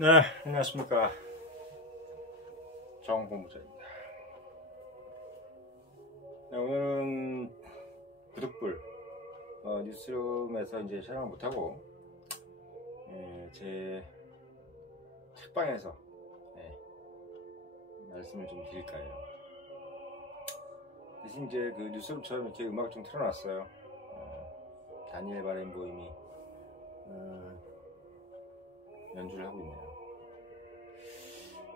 네, 안녕하십니까. 정본부장입니다. 네, 오늘은 구독불 뉴스룸에서 이제 촬영을 못하고 제 책방에서 말씀을 좀 드릴까 해요. 대신 이제 그 뉴스룸처럼 이렇게 음악 좀 틀어놨어요. 다니엘 바렌보임이 연주를 하고 있네요.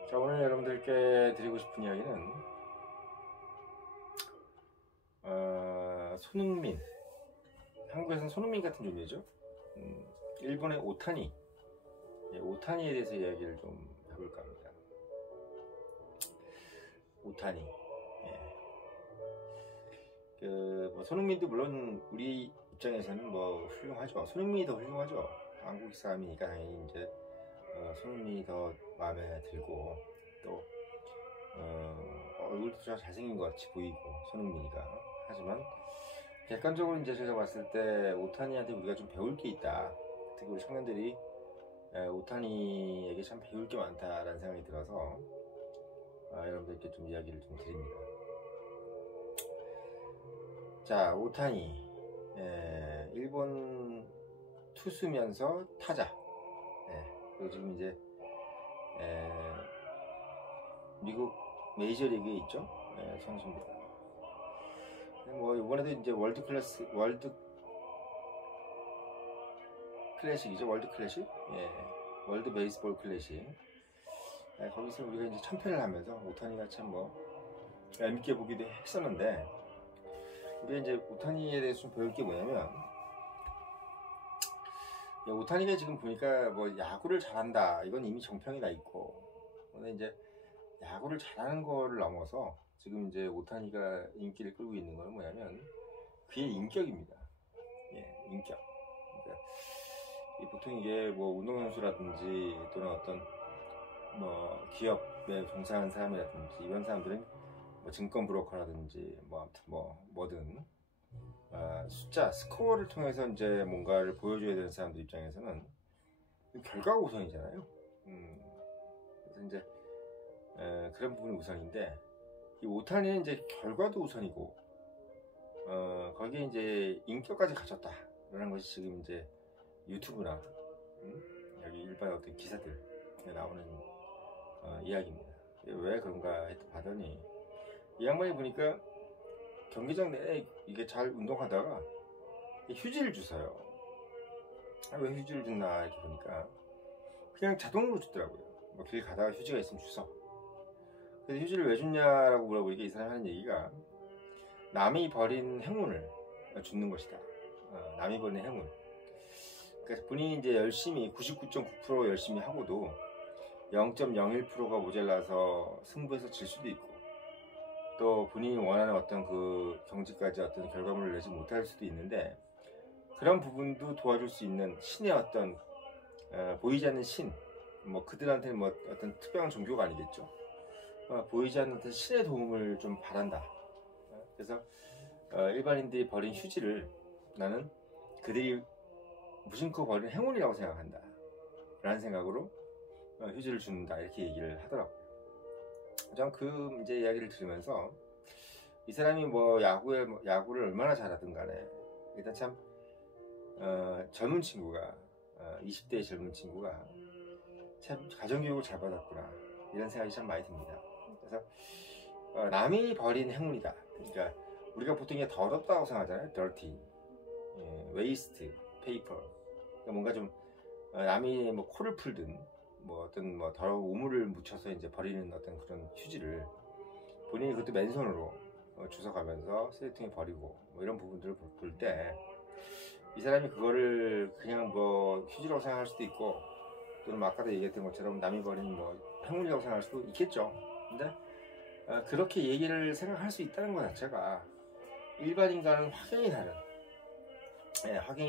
자, 오늘 여러분들께 드리고 싶은 이야기는 손흥민, 한국에서는 손흥민 같은 존재죠. 일본의 오타니, 오타니에 대해서 이야기를 좀 해볼까 합니다. 오타니, 뭐 손흥민도 물론 우리 입장에서는 뭐 훌륭하죠. 손흥민이 더 훌륭하죠. 한국 사람이니까 당연히 이제 손흥민이 더 마음에 들고 또 얼굴도 좀 잘생긴 것 같이 보이고 손흥민이가. 하지만 객관적으로 이제 제가 봤을 때 오타니한테 우리가 좀 배울 게 있다. 특히 우리 청년들이 오타니에게 참 배울 게 많다라는 생각이 들어서 여러분들께 좀 이야기를 좀 드립니다. 자, 오타니, 일본 투수면서 타자. 그리고 지금 이제 미국 메이저리그에 있죠. 선수입니다. 뭐 이번에도 이제 월드 클래식이죠. 월드 클래식, 월드 베이스볼 클래식. 거기서 우리가 이제 참패를 하면서 오타니가 참 뭐 얄밉게 보기도 했었는데, 우리가 이제 오타니에 대해서 좀 배울 게 뭐냐면, 오타니가 지금 보니까 뭐 야구를 잘한다, 이건 이미 정평이 나 있고, 근데 이제 야구를 잘하는 거를 넘어서 지금 이제 오타니가 인기를 끌고 있는 건 뭐냐면 그의 인격입니다. 인격. 그러니까 보통 이게 뭐 운동선수라든지 또는 어떤 뭐 기업에 종사하는 사람이라든지 이런 사람들은 뭐 증권 브로커라든지 뭐 아무튼 뭐든 숫자, 스코어를 통해서 이제 뭔가를 보여줘야 되는 사람들 입장에서는 결과가 우선이잖아요. 그래서 이제 그런 부분이 우선인데, 이 오타니는 이제 결과도 우선이고, 거기에 이제 인격까지 갖췄다라는 것이 지금 이제 유튜브나 여기 일반 어떤 기사들 나오는 이야기입니다. 왜 그런가 하더니, 이 양반이 보니까 경기장 내에 이게 잘 운동하다가 휴지를 주세요. 왜 휴지를 줬나 이렇게 보니까 그냥 자동으로 주더라고요. 뭐 길 가다가 휴지가 있으면 주서. 그래서 휴지를 왜 줬냐라고 물어보니까 이 사람이 하는 얘기가, 남이 버린 행운을 줍는 것이다. 남이 버린 행운. 그래서 본인이 이제 열심히 99.9% 열심히 하고도 0.01%가 모자라서 승부에서 질 수도 있고, 또 본인이 원하는 어떤 그 경지까지 어떤 결과물을 내지 못할 수도 있는데, 그런 부분도 도와줄 수 있는 신의 어떤 보이지 않는 신, 뭐 그들한테는 뭐 어떤 특별한 종교가 아니겠죠. 보이지 않는 어떤 신의 도움을 좀 바란다. 그래서 일반인들이 버린 휴지를 나는 그들이 무심코 버린 행운이라고 생각한다 라는 생각으로 휴지를 준다, 이렇게 얘기를 하더라고요. 저는 그 이제 이야기를 들으면서 이 사람이 뭐 야구를 얼마나 잘하든 간에 일단 참 젊은 친구가 20대의 젊은 친구가 참 가정교육을 잘 받았구나, 이런 생각이 참 많이 듭니다. 그래서 남이 버린 행운이다. 그러니까 우리가 보통 이게 더럽다고 생각하잖아요. dirty, waste, paper. 그러니까 뭔가 좀 남이 뭐 코를 풀든 뭐 어떤 뭐 더러운 오물을 묻혀서 이제 버리는 어떤 그런 휴지를 본인이 그것도 맨손으로 주워가면서 쓰레기통에 버리고 뭐 이런 부분들을 볼 때, 이 사람이 그거를 그냥 뭐 휴지라고 생각할 수도 있고, 또는 아까도 얘기했던 것처럼 남이 버린 뭐 행운이라고 생각할 수도 있겠죠. 근데 그렇게 얘기를 생각할 수 있다는 것 자체가 일반인과는 확연히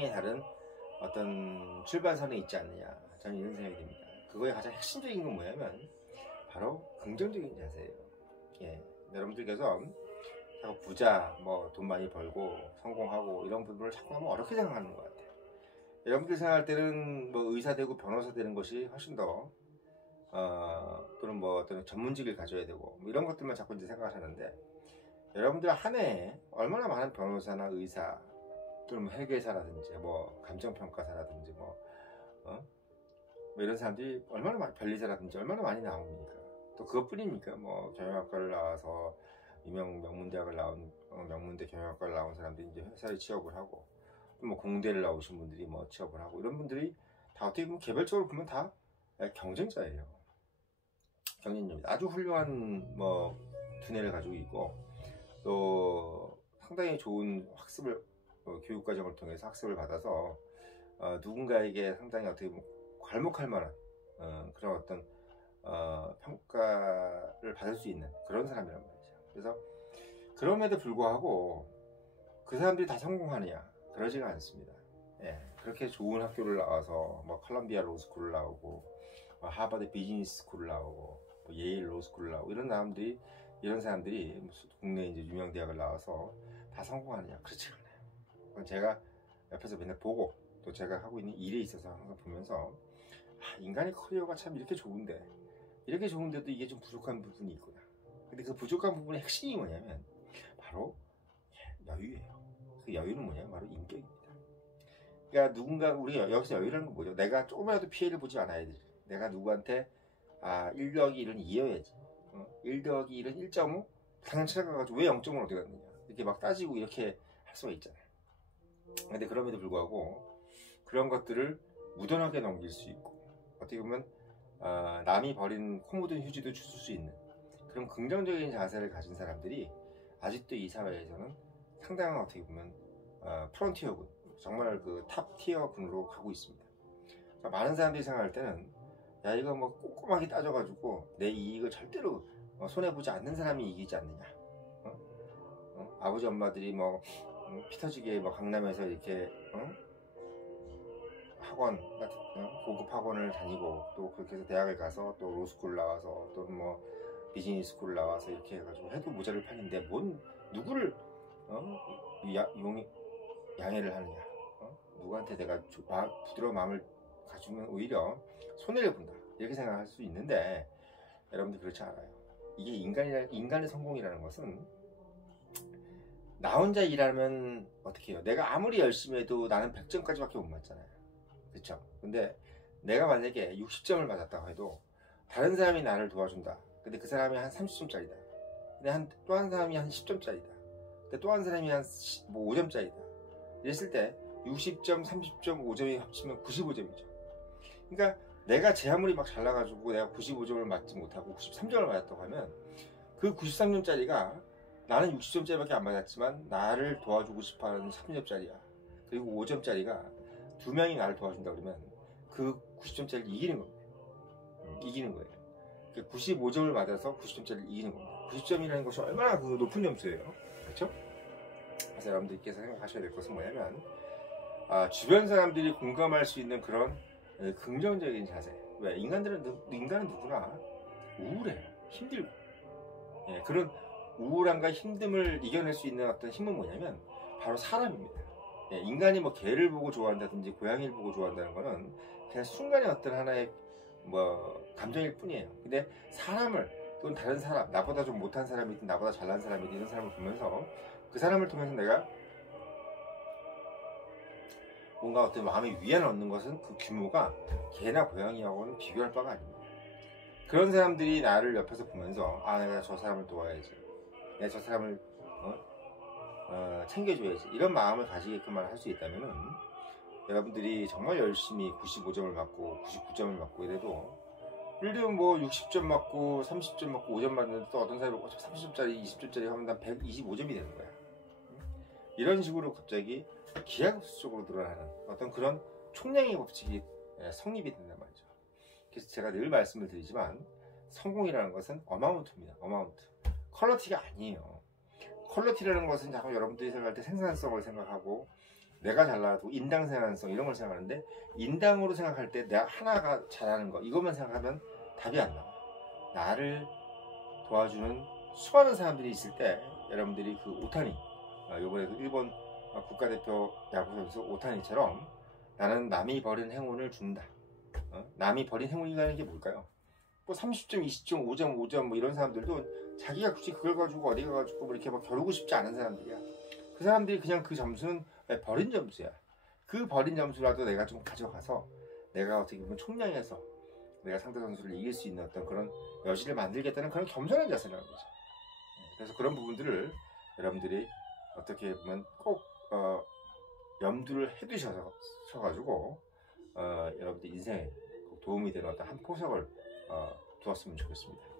다른 어떤 출발선에 있지 않느냐, 저는 이런 생각이 듭니다. 그거의 가장 핵심적인 건 뭐냐면 바로 긍정적인 자세예요. 여러분들께서 자꾸 부자, 뭐 돈 많이 벌고 성공하고 이런 부분을 자꾸 너무 어렵게 생각하는 것 같아요. 여러분들 생각할 때는 뭐 의사 되고 변호사 되는 것이 훨씬 더 또는 뭐 어떤 전문직을 가져야 되고 뭐 이런 것들만 자꾸 이제 생각하셨는데, 여러분들 한 해에 얼마나 많은 변호사나 의사 또는 뭐 회계사라든지 뭐 감정평가사라든지 뭐 이런 사람들이 얼마나 많이, 변리사라든지 얼마나 많이 나옵니까? 또 그것뿐입니까? 뭐 경영학과를 나와서 명문대학을 나온 명문대 경영학과를 나온 사람들이 이제 회사에 취업을 하고, 또 뭐 공대를 나오신 분들이 뭐 취업을 하고, 이런 분들이 다 어떻게 보면 개별적으로 보면 다 경쟁자예요. 경쟁자입니다. 아주 훌륭한 뭐 두뇌를 가지고 있고, 또 상당히 좋은 학습을 교육 과정을 통해서 학습을 받아서 누군가에게 상당히 어떻게 보면 괄목할 만한 그런 어떤 평가를 받을 수 있는 그런 사람이란 말이죠. 그래서 그럼에도 불구하고 그 사람들이 다 성공하느냐? 그러지가 않습니다. 예, 그렇게 좋은 학교를 나와서 뭐 컬럼비아 로스쿨을 나오고 하버드 비즈니스 스쿨을 나오고 예일 로스쿨을 나오고 이런 사람들이 국내 이제 유명 대학을 나와서 다 성공하느냐? 그렇지 않아요. 그건 제가 옆에서 맨날 보고, 또 제가 하고 있는 일에 있어서 항상 보면서 인간의 커리어가 참 이렇게 좋은데도 이게 좀 부족한 부분이 있구나. 근데 그 부족한 부분의 핵심이 뭐냐면 바로 여유예요. 그 여유는 뭐냐면 바로 인격입니다. 그러니까 우리가 여기서 여유라는 건 뭐죠? 내가 조금이라도 피해를 보지 않아야 돼. 내가 누구한테 1 더하기 1은 2여야지. 1 더하기 1은 1.5? 당연히 찾아가가지고 왜 0.5는 어디 갔느냐, 이렇게 막 따지고 이렇게 할 수가 있잖아요. 근데 그럼에도 불구하고 그런 것들을 무던하게 넘길 수 있고, 어떻게 보면 남이 버린 코 묻은 휴지도 주술 수 있는 그런 긍정적인 자세를 가진 사람들이 아직도 이 사회에서는 상당한 어떻게 보면 프론티어군, 정말 그 탑티어 군으로 가고 있습니다. 그러니까 많은 사람들이 생각할 때는 야, 이거 뭐 꼼꼼하게 따져가지고 내 이익을 절대로 손해보지 않는 사람이 이기지 않느냐. 아버지 엄마들이 뭐 피터지게 뭐 강남에서 이렇게 학원 같은 고급 학원을 다니고, 또 그렇게 해서 대학을 가서 또 로스쿨 나와서 또 뭐 비즈니스 스쿨 나와서 이렇게 해가지고 해도 모자를 파는데 뭔 누구를 양해를 하느냐? 누구한테 내가 부드러운 마음을 가지면 오히려 손해를 본다, 이렇게 생각할 수 있는데, 여러분들 그렇지 않아요. 이게 인간의 성공이라는 것은 나 혼자 일하면 어떻게 해요? 내가 아무리 열심히 해도 나는 100점까지밖에 못 맞잖아요. 그렇죠? 근데 내가 만약에 60점을 맞았다고 해도 다른 사람이 나를 도와준다. 근데 그 사람이 한 30점짜리다. 근데 또 한 사람이 한 10점짜리다. 근데 또 한 사람이 한 5점짜리다. 이랬을 때 60점, 30점, 5점이 합치면 95점이죠. 그러니까 내가 제 아무리 막 잘나가지고 내가 95점을 맞지 못하고 93점을 맞았다고 하면 그 93점짜리가 나는 60점짜리밖에 안 맞았지만 나를 도와주고 싶어하는 3점짜리야. 그리고 5점짜리가 두 명이 나를 도와준다 그러면 그 90점짜리를 이기는 겁니다. 이기는 거예요. 95점을 맞아서 90점짜리를 이기는 겁니다. 90점이라는 것이 얼마나 그 높은 점수예요. 그렇죠? 그래서 여러분들께서 생각하셔야 될 것은 뭐냐면 주변 사람들이 공감할 수 있는 그런 긍정적인 자세. 왜? 인간은 누구나 우울해요. 힘들고. 예, 그런 우울함과 힘듦을 이겨낼 수 있는 어떤 힘은 뭐냐면 바로 사람입니다. 예, 인간이 뭐 개를 보고 좋아한다든지 고양이를 보고 좋아한다는 거는 그냥 순간의 어떤 하나의 뭐 감정일 뿐이에요. 근데 사람을, 또는 다른 사람, 나보다 좀 못한 사람이든 나보다 잘난 사람이든 이런 사람을 보면서 그 사람을 통해서 내가 뭔가 어떤 마음의 위안을 얻는 것은 그 규모가 개나 고양이하고는 비교할 바가 아닙니다. 그런 사람들이 나를 옆에서 보면서 내가 저 사람을 도와야지, 내가 저 사람을 챙겨줘야지, 이런 마음을 가지게끔만 할 수 있다면은 여러분들이 정말 열심히 95점을 맞고 99점을 맞고 이래도, 예를 들면 뭐 60점 맞고 30점 맞고 5점 맞는데 또 어떤 사람이 30점짜리 20점짜리 하면 난 125점이 되는 거야. 이런 식으로 갑자기 기하급수적으로 늘어나는 어떤 그런 총량의 법칙이 성립이 된단 말이죠. 그래서 제가 늘 말씀을 드리지만 성공이라는 것은 어마운트입니다. 어마운트. 퀄리티가 아니에요. 퀄리티라는 것은 자꾸 여러분들이 생각할 때 생산성을 생각하고 내가 잘나도 인당 생산성 이런 걸 생각하는데, 인당으로 생각할 때 내가 하나가 잘하는 거 이것만 생각하면 답이 안 나와요. 나를 도와주는 수많은 사람들이 있을 때 여러분들이 그 오타니, 이번에 그 일본 국가대표 야구선수 오타니처럼 나는 남이 벌인 행운을 준다. 남이 벌인 행운이라는 게 뭘까요? 뭐 30점, 20점, 5점, 5점 뭐 이런 사람들도 자기가 굳이 그걸 가지고 어디 가가지고 뭐 이렇게 막 겨루고 싶지 않은 사람들이야. 그 사람들이 그냥 그 점수는 버린 점수야. 그 버린 점수라도 내가 좀 가져가서 내가 어떻게 보면 총량해서 내가 상대 선수를 이길 수 있는 어떤 그런 여지를 만들겠다는 그런 겸손한 자세라는 거죠. 그래서 그런 부분들을 여러분들이 어떻게 보면 꼭 염두를 해두셔가지고 여러분들 인생에 도움이 되는 어떤 한 포석을 두었으면 좋겠습니다.